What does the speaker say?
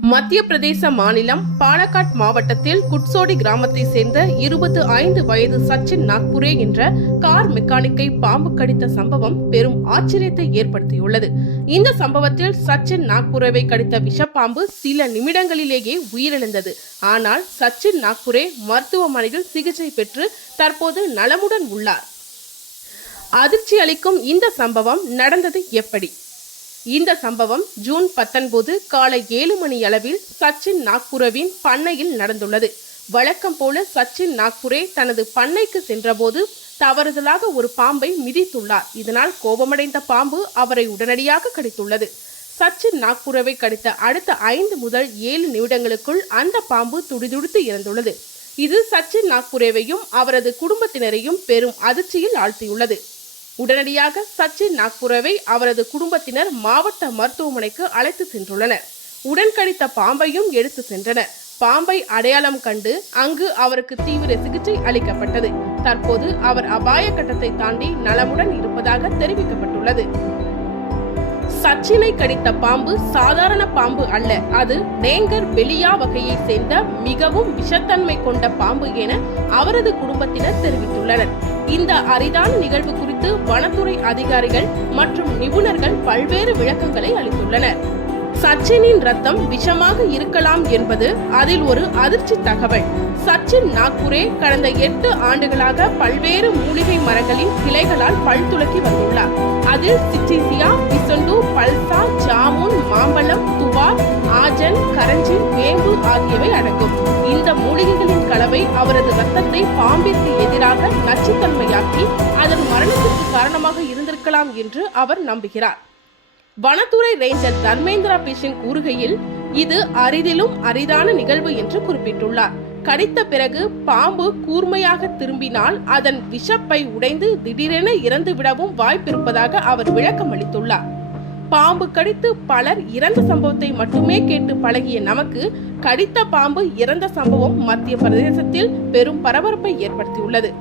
மத்திய பிரதேச மாநிலம் பாலக்காட் மாவட்டத்தில் குட்சோடி கிராமத்தை சேர்ந்த இருபது ஐந்து வயது சச்சின் நாக்புரே என்ற கார் மெக்கானிக்கை பாம்பு கடித்த சம்பவம் பெரும் ஆச்சரியத்தை ஏற்படுத்தியுள்ளது. இந்த சம்பவத்தில் சச்சின் நாக்புரேவை கடித்த விஷப்பாம்பு சில நிமிடங்களிலேயே உயிரிழந்தது. ஆனால் சச்சின் நாக்புரே மருத்துவமனையில் சிகிச்சை பெற்று தற்போது நலமுடன் உள்ளார். அதிர்ச்சி அளிக்கும் இந்த சம்பவம் நடந்தது எப்படி? இந்த சம்பவம் ஜூன் பத்தொன்பது காலை ஏழு மணி அளவில் சச்சின் நாக்புரவின் பண்ணையில் நடந்துள்ளது. வழக்கம் போல சச்சின் நாக்புரே தனது பண்ணைக்கு சென்றபோது தவறுதலாக ஒரு பாம்பை மிதித்துள்ளார். இதனால் கோபமடைந்த பாம்பு அவரை உடனடியாக கடித்துள்ளது. சச்சின் நாக்புரவை கடித்த அடுத்த ஐந்து முதல் ஏழு நிமிடங்களுக்குள் அந்த பாம்பு துடிதுடித்து இறந்துள்ளது இது சச்சின் நாக்புரேவையும் அவரது குடும்பத்தினரையும் பெரும் அதிர்ச்சியில் ஆழ்த்தியுள்ளது. உடனடியாக சச்சின் நாக்புரவை அவரது குடும்பத்தினர் மாவட்ட மருத்துவமனைக்கு அழைத்து சென்றுள்ளனர். உடன் கடித்த பாம்பையும் எடுத்து சென்றனர். பாம்பை அடையாளம் கண்டு அங்கு அவருக்கு தீவிர சிகிச்சை அளிக்கப்பட்டது. தற்போது அவர் அபாய கட்டத்தை தாண்டி நலமுடன் இருப்பதாக தெரிவிக்கப்பட்டுள்ளது. சச்சினை கடித்த பாம்பு சாதாரண பாம்பு அல்ல. அது டேங்கர் வெளியா வகையை சேர்ந்த மிகவும் விஷத்தன்மை கொண்ட பாம்பு என அவரது குடும்பத்தினர் தெரிவித்துள்ளனர். இந்த அரிதான நிகழ்வு குறித்து வனத்துறை அதிகாரிகள் மற்றும் நிபுணர்கள் பல்வேறு விளக்கங்களை அளித்துள்ளனர். சச்சினின் ரத்தம் விஷமாக இருக்கலாம் என்பது அதில் ஒரு அதிர்ச்சி தகவல். சச்சின் நாக்புரே கடந்த எட்டு ஆண்டுகளாக பல்வேறு மூலிகை மரங்களின் கிளைகளால் பல்துலக்கி வந்துள்ளார். அதில் சிச்சிசியா பிசண்டு பல்சா ஜாமுன் மாம்பழம் துவார் ஆஜன் கரஞ்சி வேம்பு ஆகியவை அடங்கும். இந்த மூலிகைகளின் கலவை அவரது ரத்தத்தை பாம்பிற்கு எதிராக நச்சுத்தன்மையாக்கி அதன் மரணத்திற்கு காரணமாக இருந்திருக்கலாம் என்று அவர் நம்புகிறார். வனத்துறை ரேஞ்சர் தர்மேந்திரா பிஷின் கூறுகையில் இது அரிதிலும் அரிதான நிகழ்வு என்று குறிப்பிட்டுள்ளார். கடித்த பிறகு பாம்பு கூர்மையாக திரும்பினால் அதன் விஷப்பை உடைந்து திடீரென இறந்து விடவும் வாய்ப்பிருப்பதாக அவர் விளக்கம் அளித்துள்ளார். பாம்பு கடித்து பலர் இறந்த சம்பவத்தை மட்டுமே கேட்டு பழகிய நமக்கு கடித்த பாம்பு இறந்த சம்பவம் மத்திய பிரதேசத்தில் பெரும் பரபரப்பை ஏற்படுத்தியுள்ளது.